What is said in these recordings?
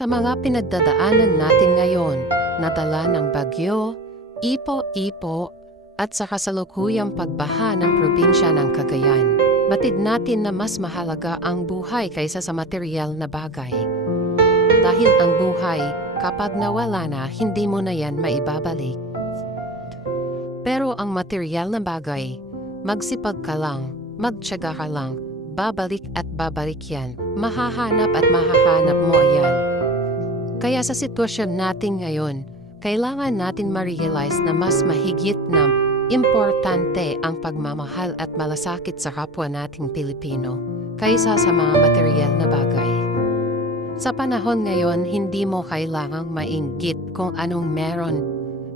Sa mga pinagdadaanan natin ngayon, nadala ng bagyo, ipo-ipo, at sa kasalukuyang pagbaha ng probinsya ng Cagayan, batid natin na mas mahalaga ang buhay kaysa sa material na bagay. Dahil ang buhay, kapag nawala na, hindi mo na yan maibabalik. Pero ang material na bagay, magsipag ka lang, magtiyaga ka lang, babalik at babalik yan, mahahanap at mahahanap mo yan. Kaya sa sitwasyon natin ngayon, kailangan natin ma-realize na mas mahigit na importante ang pagmamahal at malasakit sa kapwa nating Pilipino kaysa sa mga material na bagay. Sa panahon ngayon, hindi mo kailangang mainggit kung anong meron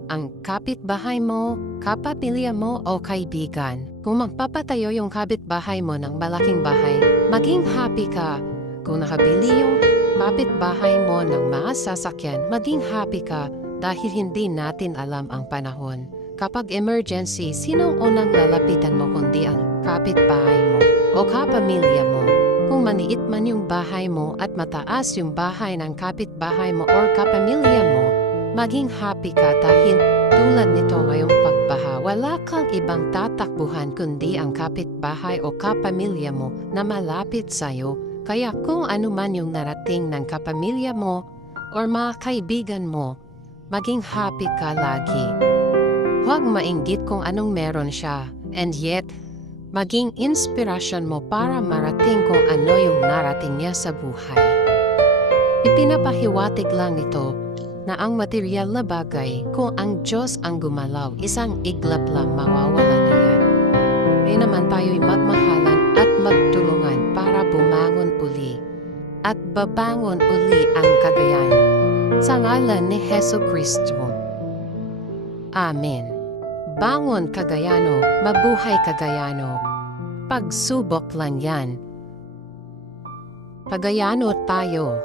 ang kapitbahay mo, kapamilya mo o kaibigan. Kung magpapatayo yung kapitbahay mo ng malaking bahay, maging happy ka. Kung nakabili yung kapitbahay mo ng mga sasakyan, maging happy ka dahil hindi natin alam ang panahon. Kapag emergency, sinong unang lalapitan mo kundi ang kapitbahay mo o kapamilya mo? Kung maliit man yung bahay mo at mataas yung bahay ng kapitbahay mo o kapamilya mo, maging happy ka dahil tulad nito ngayong pagbaha, wala kang ibang tatakbuhan kundi ang kapitbahay o kapamilya mo na malapit sa'yo. Kaya kung ano man yung narating ng kapamilya mo o mga kaibigan mo, maging happy ka lagi. Huwag mainggit kung anong meron siya, and yet, maging inspirasyon mo para marating kung ano yung narating niya sa buhay. Ipinapahiwatig lang ito na ang material na bagay, kung ang Diyos ang gumalaw, isang iglap lang mawawala na yan. Kaya naman tayo'y magmahalan at magtulungan para bumangon uli at babangon uli ang Cagayan. Sa ngalan ni Hesu Kristo. Amen. Bangon Cagayano, mabuhay Cagayano. Pagsubok lang yan. Cagayano tayo.